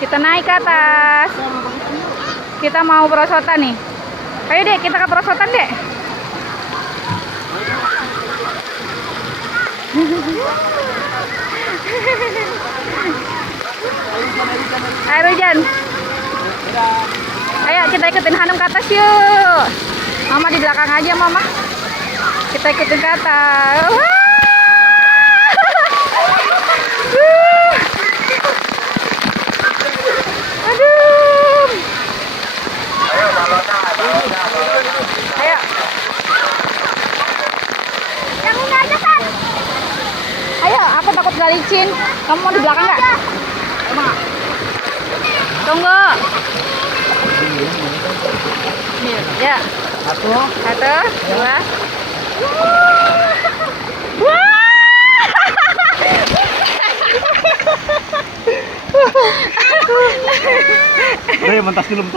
Kita naik ke atas. Kita mau perosotan nih. Ayo dek, kita ke perosotan dek. Air hujan. Ayo kita ikutin Hanum ke atas yuk. Mama di belakang aja mama. Kita ikutin ke atas. Aduh. Ayo. Yang ini aja kan. Ayo, aku takut gak licin. Kamu mau di belakang nggak? Tunggu. Ya. Satu, Dua. udah mentas dulu.